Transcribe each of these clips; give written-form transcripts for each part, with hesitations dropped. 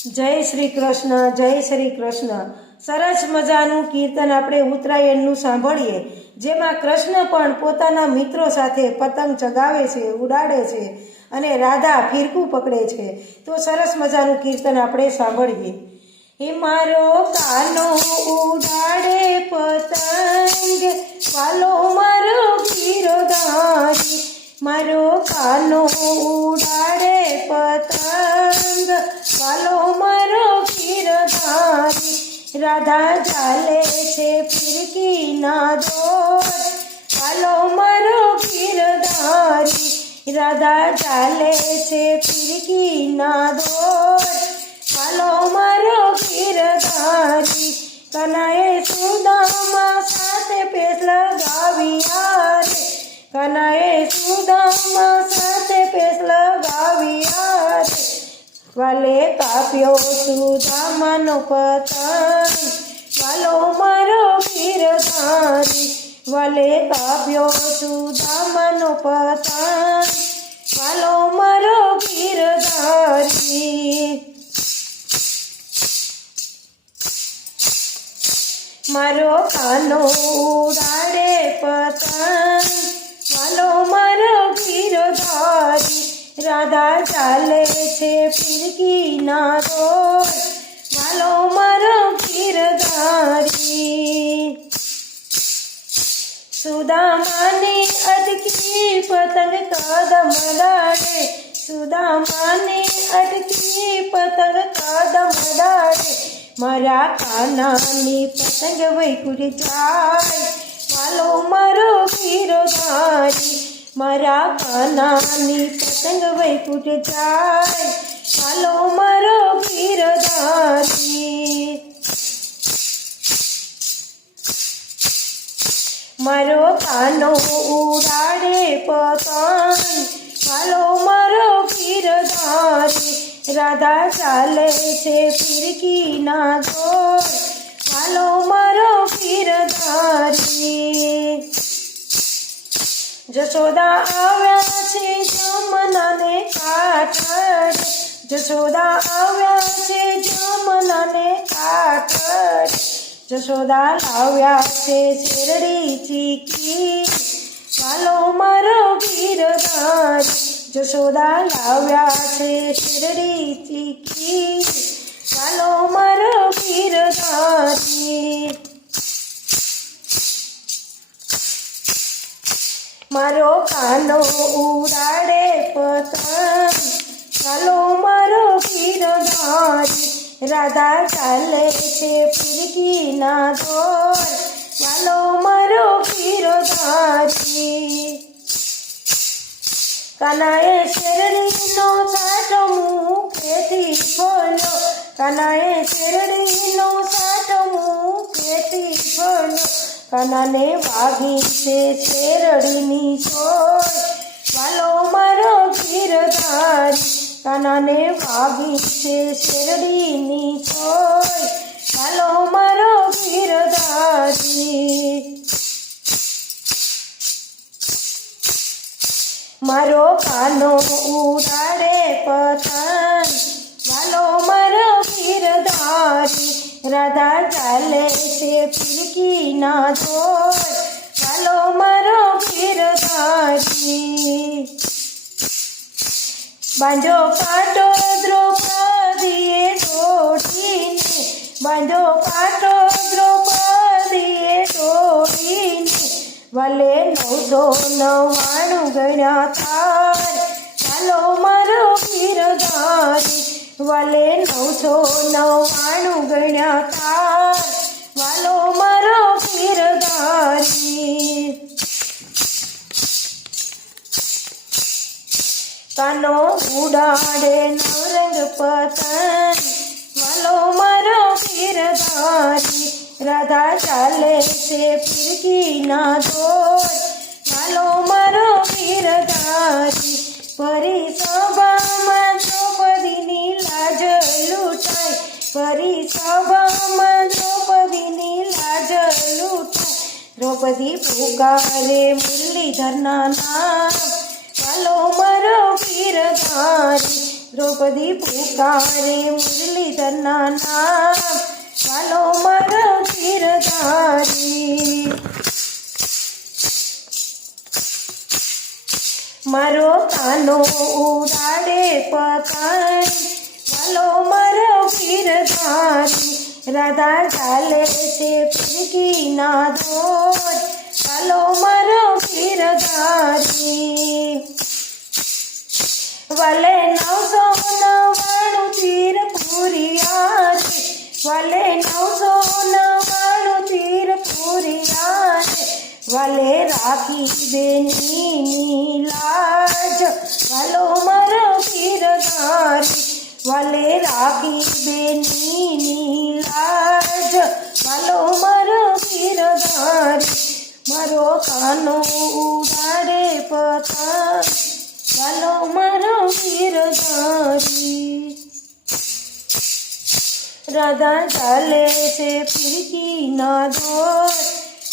જય શ્રી કૃષ્ણ, જય શ્રી કૃષ્ણ. સરસ મજાનું કીર્તન આપણે ઉત્તરાયણનું સાંભળીએ, જેમાં કૃષ્ણ પણ પોતાના મિત્રો સાથે પતંગ ચગાવે છે, ઉડાડે છે અને રાધા ફીરકું પકડે છે. તો સરસ મજાનું કીર્તન આપણે સાંભળીએ. હે મારો કાનો ઉડાડે પતંગ, વાલો મારો ગીરધારી. મારો કાનો ઉડાડે પતંગ, વાલો મારો ગીરધારી. રાધા ચાલે છે ફીરકી ના દોર, વાલો મારો ગીરધારી. રાધા ચાલે છે ફીરકી ના દોર, વાલો મારો ગીરધારી. કનાએ સુદામા સાથે પેશ લગાવ્યા રે, કનાએ સુદામા સાથે પેશ લગાવ્યા રે. વાલે કાપ્યો સુદામાનો પતંગ, વાલો મારો ગીરધારી. વાલે કાપ્યો સુદામાનો પતંગ, વાલો મારો ગીરધારી. મારો કાનો ઉડાડે પતંગ, વાલો મારો ગીરધારી. રાધા ચાલે છે ફીરકી ના દોર, વાલો મારો ગીરધારી. સુદામાની અટકી પતંગ કદમ ડાળે, સુદામાની અટકી પતંગ કદમ ડાળે. મારા કાનાની પતંગ વૈકુંઠ જાય, વાલો મારો ગીરધારી. મારા કાનાની પતંગ વૈકુંઠ જાય, વાલો મારો ગીરધારી. મારો કાનો ઉડાડે પતંગ, વાલો મારો ગીરધારી. રાધા ચાલે છે ફીરકી ના દોર, વાલો મારો ગીરધારી. જશોદા આવ્યા છે જમનાને કાઠડ, જશોદા આવ્યા છે જમનાને કાઠડ. જશોદા લાવ્યા છે શેરડી ચીકી, વાલો મારો ગીરધારી. જશોદા લાવ્યા છે શેરડી ચીકી, વાલો મારો ગીરધારી. મારો કાનો ઉડાડે પતંગ, વાલો મારો ગીરધારી. રાધા ચાલે છે ફીરકી ના દોર, વાલો મારો ગીરધારી. કનાએ શેરડીનો સાટો મુખેથી ખોલ્યો, કનાએ શેરડીનો સાટો મુખેથી ખોલ્યો. કનાને વાગી છે શેરડીની ચોટ, વાલો મારો ગીરધારી. કનાને વાગી છે શેરડીની ચોટ, વાલો મારો ગીરધારી. મારો કાનો ઉડાડે પતંગ, વાલો મારો ગીરધારી. રાધા ચાલે છે ફીરકી ના દોર, વાલો મારો ગીરધારી. બાંધો પાટો દ્રૌપદીએ દોડીને, બાંધો પાટો દ્રૌપદીએ દોડીને. વાલે 999 ગણ્યા તાર, વાલો મારો ગીરધારી. વાલે 999 ગણ્યા તાર, વાલો મારો ગીરધારી. કાનો ઉડાડે નવરંગ પતંગ, વાલો મારો ગીરધારી. રાધા ચાલે છે ફીરકી ના દોર, વાલો મારો ગીરધારી. પરી સભામાં દ્રૌપદીની લાજ લૂંટાય, પરી સભામાં દ્રૌપદીની લાજ લૂંટાય. દ્રૌપદી પુકારે મુરલીધરના નામ, વાલો મારો ગીરધારી. દ્રૌપદી પુકારે મુરલીધરના નામ, વાલો મારો ગીરધારી. મારો કાનો ઉડાડે પતંગ, વાલો મારો ગીરધારી. રાધા ચાલે છે ફિરકીના દોર, વાલો મારો ગીરધારી. વાલે 999 તીર પૂર્યા છે, વાલે 999 તીર પૂર્યા છે. વાલે રાખી બેની લાજ, વાલો મારો ગીરધારી. વાલે રાખી બેની લાજ, વાલો મારો ગીરધારી. મારો કાનો ઉડાડે પતંગ, વાલો મારો ગીરધારી. રાધા ચાલે છે ફિરકીના દોર,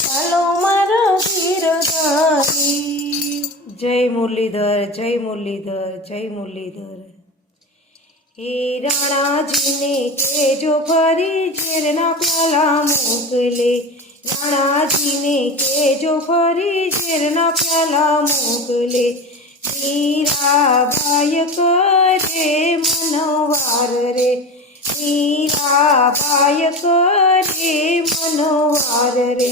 વાલો મારો ગીરધારી. જય મુરલીધર, જય મુરલીધર, જય મુરલીધર. હે રાણાજીને કહેજો ફરી ઝેરના પ્યાલા મોકલે, રાણાજીને કહેજો ફરી ઝેરના પ્યાલા મોકલે. મીરાબાઈ કરે મનવાર રે, મીરાબાઈ કરે મનવાર રે.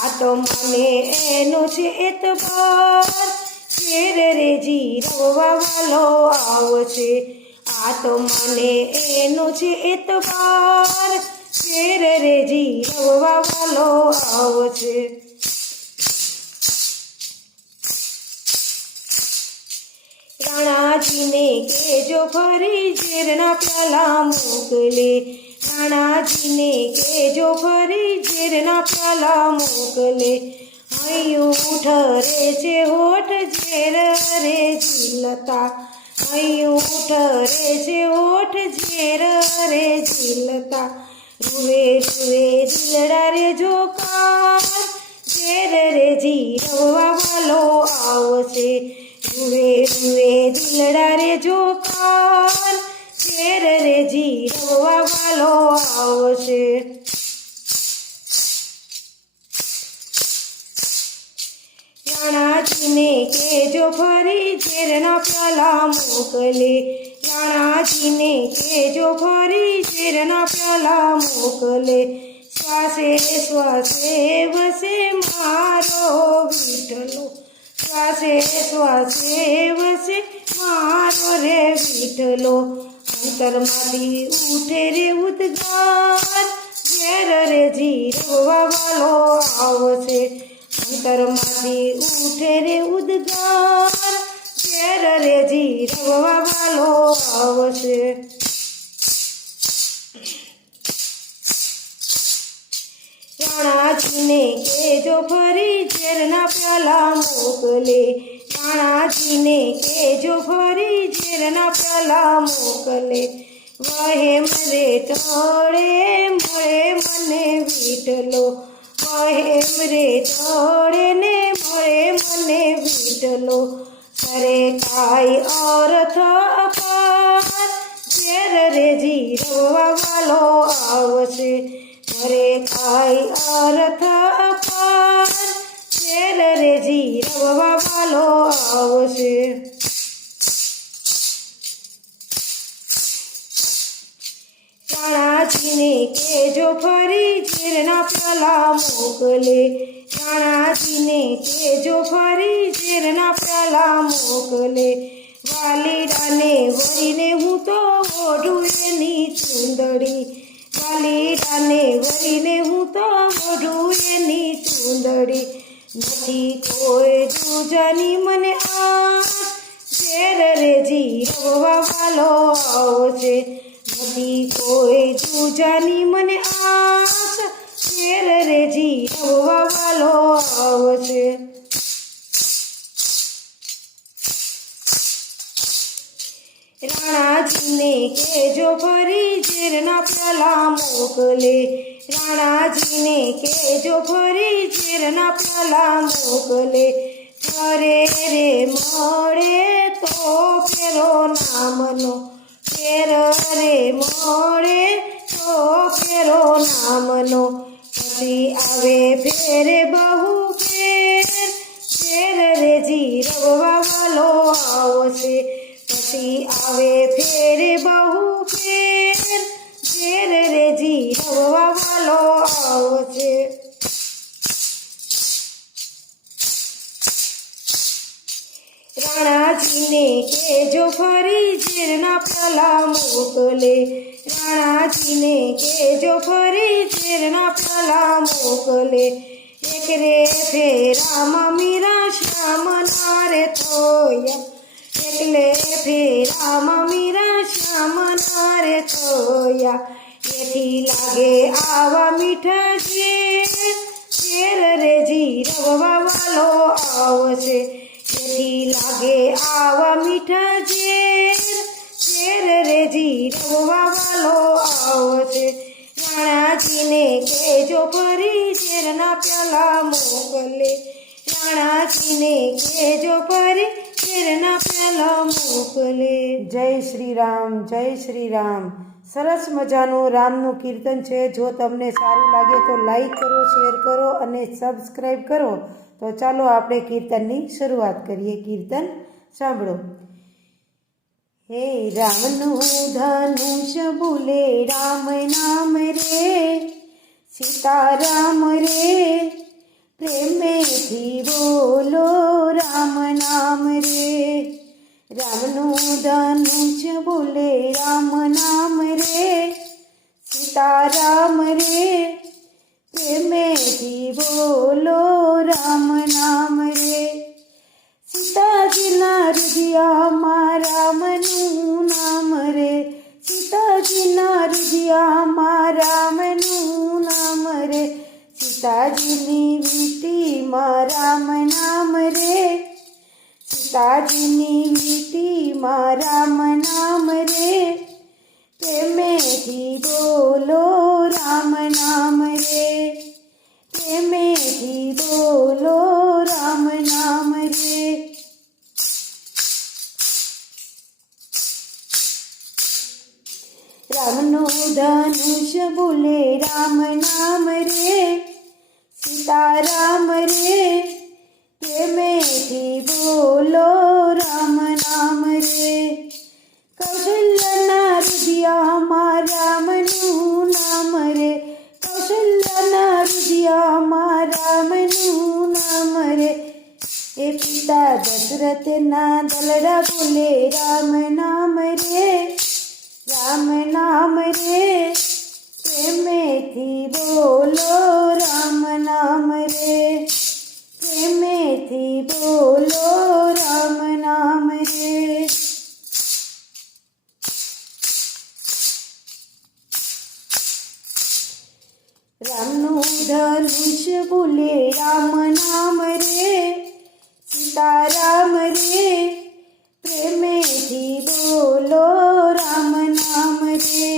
આ તો મને એનો છે એતબાર, ઝેર રે જીરવા વાલો આવશે. આ તો મને એનો છે એતબાર, ઝેર રે જીરવા વાલો આવશે. રાણાજીને કહેજો ફરી ઝેરના પ્યાલા મોકલે, રાણાજીને કહેજો ફરી ઝેરના પ્યાલા મોકલે. હૈયું ઠરે છે હોઠ ઝેર રે ઝીલતા, હૈયું ઠરે છે હોઠ ઝેર રે ઝીલતા. રૂવે રૂવે દિલડા રે જોકાર, ઝેર રે જીરવા વાલો આવશે. રૂવે રૂવે દિલડા રે જોકાર, ઝેર રે જીરવા વાલો આવશે. રાણાજીને કહેજો ફરી ઝેરના પ્યાલા મોકલે, રાણાજીને કહેજો ફરી ઝેરના પ્યાલા મોકલે. શ્વાસે શ્વાસે વસે મારો વિઠ્ઠલો, શ્વાસે શ્વાસે વસે મારો રે વિઠ્ઠલો. અંતરમાંથી ઉઠે રે ઉદ્ગાર, ઝેર રે જીરવા વાલો આવશે. અંતરમાંથી ઉઠે રે ઉદ્ગાર, ઝેર રે જીરવા વાલો આવશે. રાણાજીને કહેજો ફરી ઝેરના પ્યાલા મોકલે, રાણાજીને કહેજો ફરી ઝેરના પ્યાલા મોકલે. વહેમ રે તળે મળે મને વિઠ્ઠલો, વહેમ રે તળે ને મળે મને વિઠ્ઠલો. સરે કાય અર્થ અપાર, ઝેર રે જીરવા વાલો આવશે. સરે કાય અર્થ અપાર, ઝેર રે જીરવા વાલો આવશે. રાણાજીને કહેજો ફરી ઝેરના પ્યાલા મોકલે, રાણાજીને કહેજો ફરી ઝેરના પ્યાલા મોકલે. વાલીડાને વરીને હું તો ઓઢું એની ચૂંદડી, વાલીડાને વરીને હું તો ઓઢું એની ચૂંદડી. નથી કોઈ દૂજાની મને આસ, ઝેર રે જીરવા વાલો આવશે. નથી કોઈ દૂજાની મને આસ, ઝેર રે જીરવા વાલો આવશે. રાણાજીને કહેજો ફરી ઝેરના પ્યાલા મોકલે, રાણાજીને કહેજો ફરી ઝેરના પ્યાલા મોકલે. ફરે રે મળે તો ફેરો નામનો, ફેર રે મળે તો ફેરો નામનો પછી આવે ફેરે બહુ ફેર ફેર રે જીરવવા વાલો આવશે પછી આવે ફેરે બહુ ફેર ફેર રે જીરવવા વાલો આવશે રાણાજીને કેજો ફરી ઝેરના પ્યાલા મોકલે રાણાજીને કેજો ફરી ઝેરના પ્યાલા મોકલે એક રે ફેરામાં મીરા શ્યામ નારે થોયા એકલે ફેરામાં મીરા શ્યામ નારે થોયા એથી લાગે આવા મીઠા ઝેર રે જીરવવા વાલો આવશે એથી લાગે આવા મીઠા ઝેર રે જીરવવા વાલો આવશે રાણાજીને કેજો ફરી ઝેરના પ્યાલા મોકલે રાણાજીને કેજો ફરી ઝેરના પ્યાલા મોકલે જય શ્રી રામ, જય શ્રી રામ. સરસ મજાનું રામનું કીર્તન છે. જો તમને સારું લાગે તો લાઈક કરો, શેર કરો અને સબસ્ક્રાઈબ કરો. તો ચાલો આપણે કીર્તનની શરૂઆત કરીએ. કીર્તન સાંભળો. હે રામનું ધનુષ બોલે રામ નામ રે સીતારામ રે પ્રેમેથી બોલો રામ નામ રે રામનું ધનુષ બોલે રામ નામ રે સીતારામ રે પ્રેમેથી બોલો રામ નામ રે સીતાજીના હૃદયમાં રામનું નામ રે સીતાજીના હૃદયમાં રામનું નામ રે સીતાજીની વીંટીમાં રામ નામ રે સીતાજીની વીંટીમાં રામ નામ રે પ્રેમેથી બોલો રામ નામ રે પ્રેમેથી બોલો રામ નામ રે રામનું ધનુષ બોલે રામ નામ રે સીતારામ રે પ્રેમેથી બોલો રામ નામ રે કૌશલ્યના હૃદયમાં રામનું નામ રે કૌશલ્યના હૃદયમાં રામનું નામ રે એ પિતા દશરથના દલડા બોલે રામ નામ રે રામ નામ રે પ્રેમેથી બોલો રામ નામ રે પ્રેમેથી બોલો રામ નામ રે રામનું ધનુષ બોલે રામ નામ રે સીતારામ રે પ્રેમેથી બોલો રામ નામ રે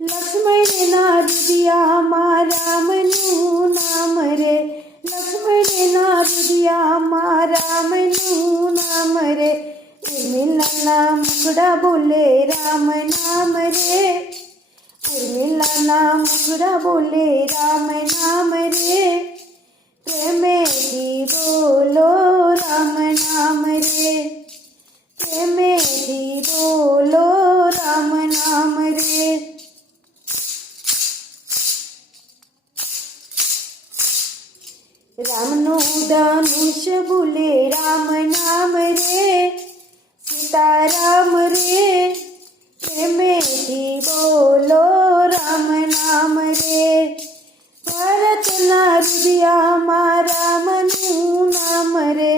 લક્ષ્મણના હૃદયમાં રામનું નામ રે લક્ષ્મણના હૃદયમાં રામનું નામ રે ઉર્મિલાના મુખડા બોલે રામ નામ રે ઉર્મિલાના મુખડા બોલે રામ નામ રે પ્રેમેથી બોલો રામ નામ રે પ્રેમેથી બોલો રામ નામ રે રામનું ધનુષ બોલે રામ નામ રે સીતારામ રે પ્રેમેથી બોલો રામ નામ રે ભરતના હૃદયમાં રામનું નામ રે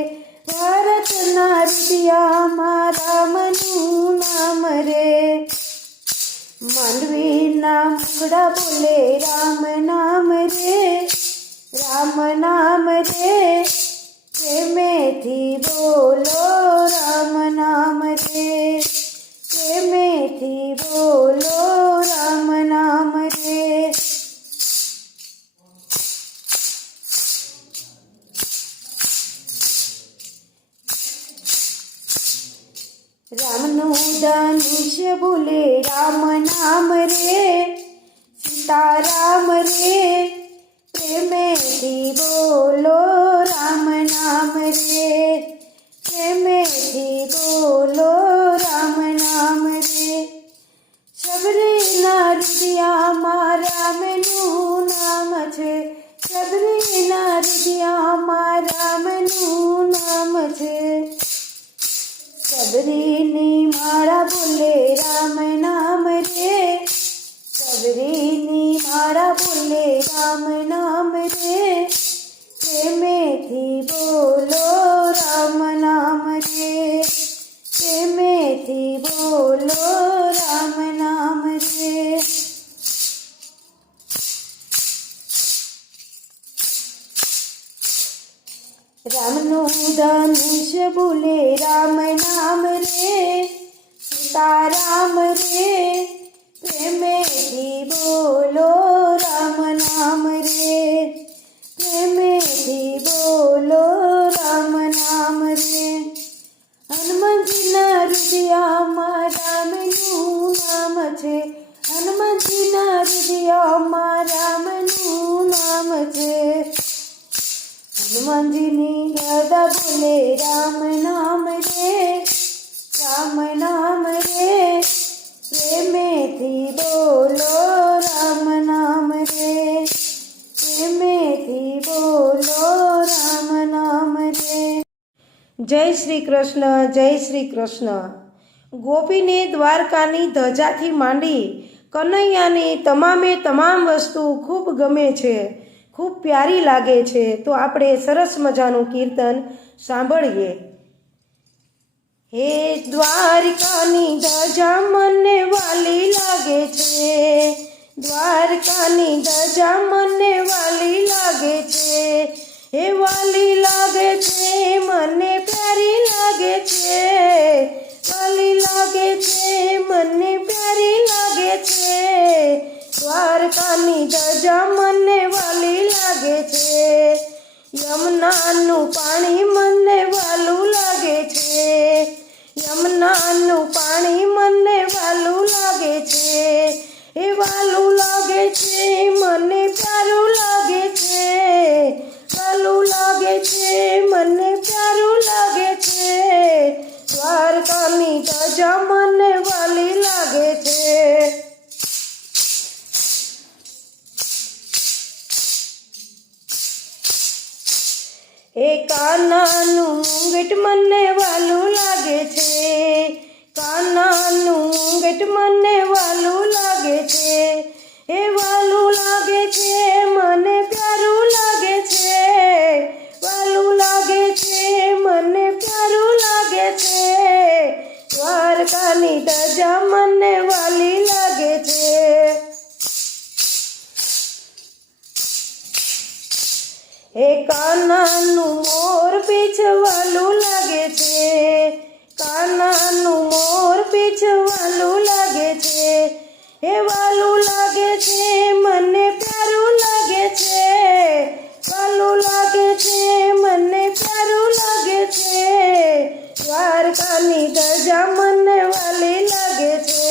ભરતના હૃદયમાં રામનું નામ રે માંડવીના મુખડા બોલે રામ નામ રે રામ નામ રે પ્રેમેથી બોલો રામ નામ રે પ્રેમેથી બોલો રામ નામ રે રામનું ધનુષ બોલે રામ નામ રે, સીતારામ રે, પ્રેમેથી બોલો રામ નામ રે, પ્રેમેથી બોલો રામ નામ રે. શબરીના હૃદયમાં રામનું નામ છે, શબરીના હૃદયમાં રામનું નામ છે. શબરીની માળા બોલે રામ નામ રે, શબરીની માળા બોલે રામ નામ રે, પ્રેમેથી બોલો રામ નામ રે, પ્રેમેથી બોલો રામ નામ રે. રામનું ધનુષ બોલે રામ નામ રે, સીતારામ રે, પ્રેમેથી બોલો રામ નામ રે, પ્રેમેથી બોલો રામ નામ રે. હનુમાનજીના હૃદયમાં રામનું નામ છે, હનુમાનજીના હૃદયમાં રામનું નામ છે. હનુમાનજીની ગદા બોલે રામ નામ રે, રામ નામ રે, પ્રેમેથી બોલો રામ નામ રે, પ્રેમેથી બોલો રામ નામ રે. જય શ્રી કૃષ્ણ, જય શ્રી કૃષ્ણ. ગોપીને દ્વારકાની ધજાથી માંડી કનૈયાની તમામે તમામ વસ્તુ ખૂબ ગમે છે, ખૂબ પ્યારી લાગે છે. તો આપણે સરસ મજાનું કીર્તન સાંભળીએ. હે દ્વારકાની ધજા મને વાલી લાગે છે, દ્વારકાની ધજા મને વાલી લાગે છે, હે વાલી લાગે છે, મને પ્યારી લાગે છે, વાલી લાગે છે, મને પ્યારી લાગે છે. દ્વારકાની ધજા મને વાલી લાગે છે, યમુનાનું પાણી મને વાલું લાગે છે, યમુનાનું પાણી મને વાલું લાગે છે, એ વાલું લાગે છે, મને પ્યારું લાગે છે, વાલું લાગે છે, મને પ્યારું લાગે છે. દ્વારકાની ધજા મને વાલી લાગે છે. એ કાનાનું મુંગટ મને વાલું લાગે છે, કાનાનું મુંગટ મને વાલું લાગે છે, એ વાલું લાગે છે, મને પ્યારું લાગે છે, વાલું લાગે છે, મને પ્યારું લાગે છે. દ્વારકાની ધજા મને વાલી લાગે છે. એ કાનાનું મોર પીછ વાલું લાગે છે, કાનાનું મોર પીછ વાલું લાગે છે, એ વાલું લાગે છે, મને પ્યારું લાગે છે, વાલું લાગે છે, મને પ્યારું લાગે છે. દ્વારકાની ધજા મને વાલી લાગે છે.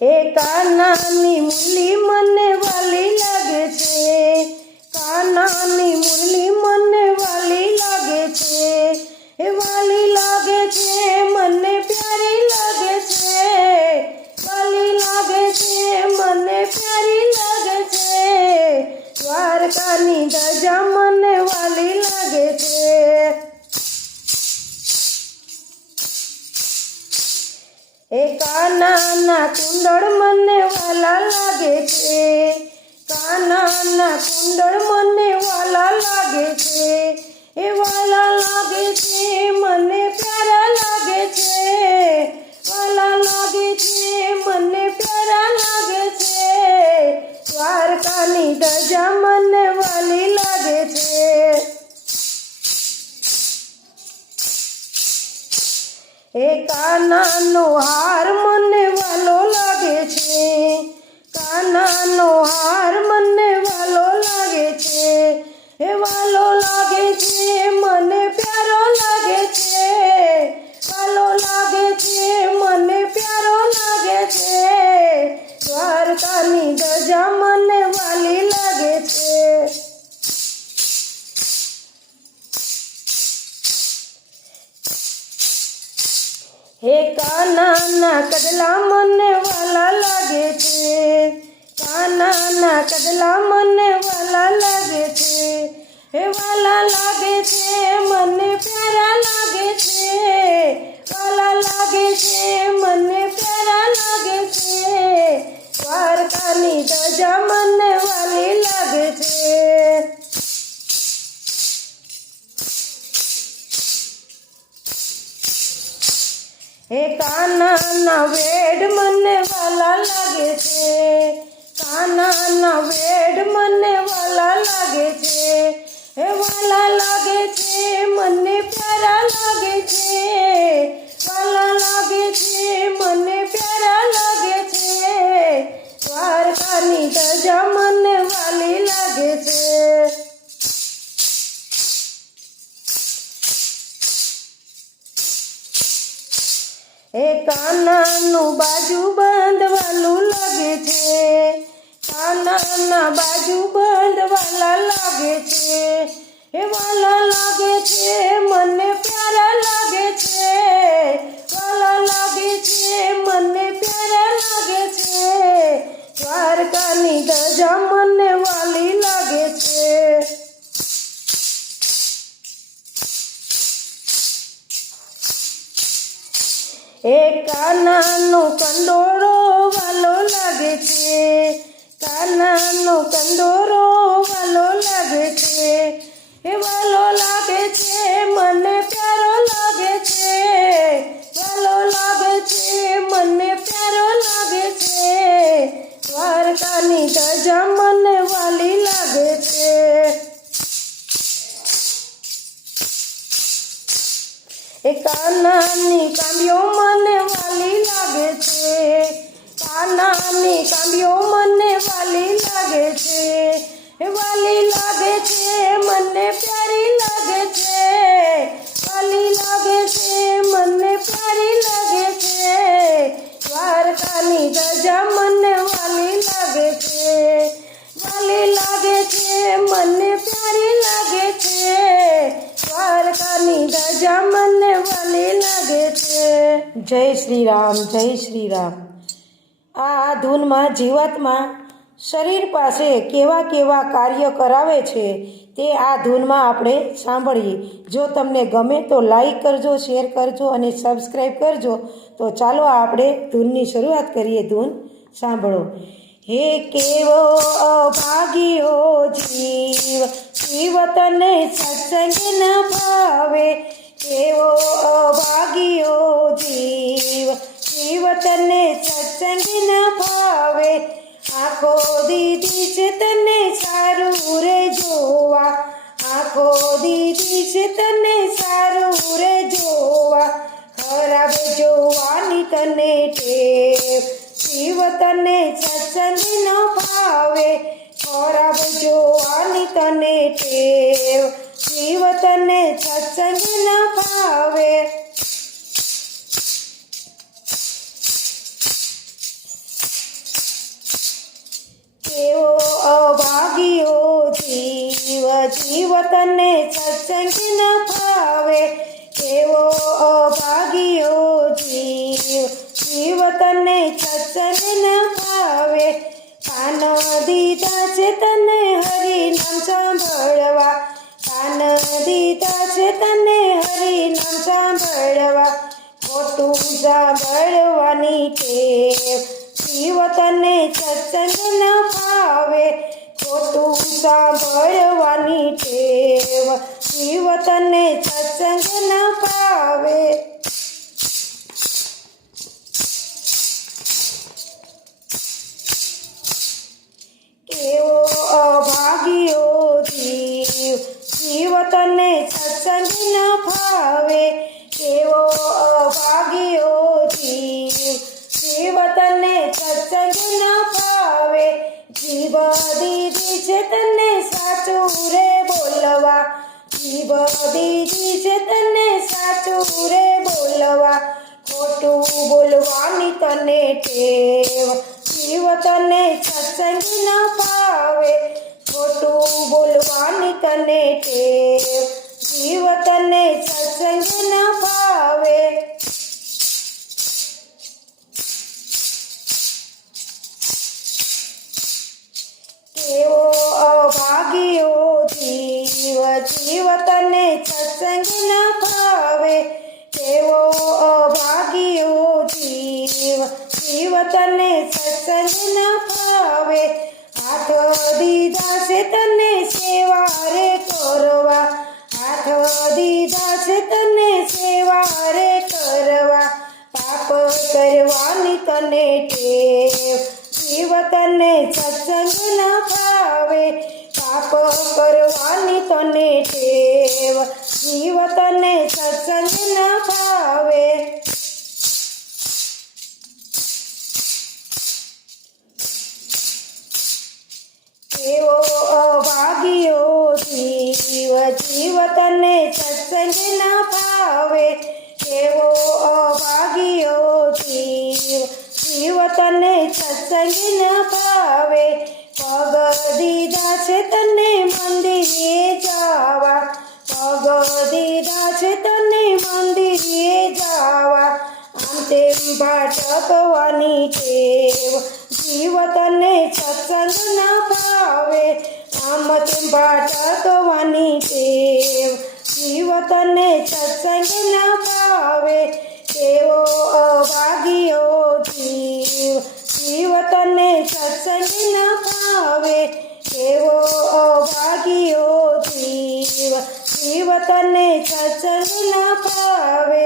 એ કાનાની મુરલી મને વાલી લાગે છે, કાનાની મુરલી મને વાલી લાગે છે, એ વાલી લાગે છે, મને પ્યારી લાગે છે, વાલી લાગે છે, મને પ્યારી લાગે છે. દ્વારકાની ધજા મને વાલી લાગે છે. એ કાનાના કુંડળ મને વાલા લાગે છે, કાનાના કુંડળ મને વાલા લાગે છે, એ વાલા લાગે છે, મને પ્યારા લાગે છે, વાલા લાગે છે, મને પ્યારા લાગે છે. દ્વારકાની ધજા મને વાલી લાગે છે. એ કાનાનો હાર મને વાલો લાગે છે, કાનાનો હાર મને વાલો લાગે છે, એ વાલો લાગે છે, હે કાનાના કડલા મને વાલા લાગે છે, કાનાના કડલા મને વાલા લાગે છે, હે વાલા લાગે છે મને પ્યારા લાગે છે, વાલા લાગે છે મને પ્યારા લાગે છે, દ્વારકાની ધજા મને વાલી લાગે છે. હે કાનાના વેડ મને વાલા લાગે છે, કાનાના વેડ મને વાલા લાગે છે, હે વાલા લાગે છે મને પ્યારા લાગે છે, વાલા લાગે છે મને પ્યારા લાગે છે, દ્વારકાની ધજા મને વાલી લાગે છે. હે કાનાનું બાજુ બાંધવાલું લાગે છે, કાનાના બાજુ બાંધવાલા લાગે છે, હે વાલા લાગે છે મને પ્યારા લાગે છે, વાલા લાગે છે મને પ્યારા લાગે છે, દ્વારકાની ધજા મને વાલી લાગે છે. હે કાનાનો કંદોરો વાલો લાગે છે, કાનાનો કંદોરો વાલો લાગે છે, હે વાલો લાગે છે મને પ્યારો લાગે છે, વાલો લાગે છે મને પ્યારો લાગે છે, દ્વારકાની ધજા મને વાલી લાગે છે. એ કાનાની કાંબીઓ મને વાલી લાગે છે, કાનાની કાંબીઓ મને વાલી લાગે છે, એ વાલી લાગે છે મને પ્યારી લાગે છે, વાલી લાગે છે મને પ્યારી લાગે છે, દ્વારકાની ધજા મને વાલી લાગે છે, વાલી લાગે છે મને પ્યારી લાગે છે, દ્વારકાની ધજા મને વાલી લાગે છે. જય શ્રી રામ, જય શ્રી રામ. આ ધૂનમાં જીવાત્મા શરીર પાસે કેવા કેવા કાર્ય કરાવે છે તે આ ધૂનમાં આપણે સાંભળીએ. જો તમને ગમે તો લાઈક કરજો, શેર કરજો અને સબસ્ક્રાઈબ કરજો. તો ચાલો આપણે ધૂનની શરૂઆત કરીએ. ધૂન સાંભળો. હે કેવો અભાગ્યો જીવ, જીવ તને સત્સંગ ન ભાવે, કેવો અભાગ્યો જીવ, જીવ તને સત્સંગ ન ભાવે, આંખો દીધી છે તને સારું રે જોવા, આંખો દીધી છે તને સારું રે જોવા, ખરાબ જોવાની તને ટેવ, જીવ તને સત્સંગ ન ભાવે, ખરાબ જોવાની તને ટેવ, જીવ તને સત્સંગ ન ભાવે. કેવો અભાગ્યો જીવ, જીવ તને સત્સંગ ન ભાવે, કેવો અભાગ્યો જીવ, જીવ તને સત્સંગ ન ભાવે, કાન દીધા છે તને હરિનામ સાંભળવા, કાન દીધા છે તને હરિનામ સાંભળવા, ખોટું સાંભળવાની ટેવ, જીવ તને સત્સંગ ન ભાવે, ખોટું સાંભળવાની ટેવ, જીવ તને સત્સંગ ન ભાવે. કેવો અભાગ્યો જીવ, જીવ તને સત્સંગ ન ભાવે, કેવો અભાગ્યો જીવ, જીવ તને સત્સંગ ન ભાવે, જીવ દીધી છે તને સાચું રે બોલવા, જીવ દીધી છે તને સાચું રે બોલવા, ખોટું બોલવાની તને ટેવ, જીવ તને સત્સંગ ન ભાવે, ખોટું બોલવાની તને ટેવ, જીવ તને સત્સંગ ન ભાવે. કરવાની તને ટેવ, જીવ તને સત્સંગ ન ભાવે. પાપ કરવાની તને ટેવ, જીવ તને સત્સંગ ન ભાવે. એવો અભાગ્યો જીવ, જીવ તને સત્સંગ ન ભાવે. એવો અભાગ્યો જીવ, જીવ તને સત્સંગ ન ભાવે. પગ દીધા છે તને મંદિરે જાવા, પગ દીધા છે તને મંદિરે જાવા. આમ તેમ ભટકવાની ટેવ, જીવ તને સત્સંગ ન ભાવે. આમ તેમ ભટકવાની ટેવ, જીવ તને સત્સંગ ન ભાવે. એવો અભાગ્યો જીવ, જીવ તને સત્સંગ ન ભાવે. એવો અભાગ્યો જીવ, જીવ તને સત્સંગ ન ભાવે.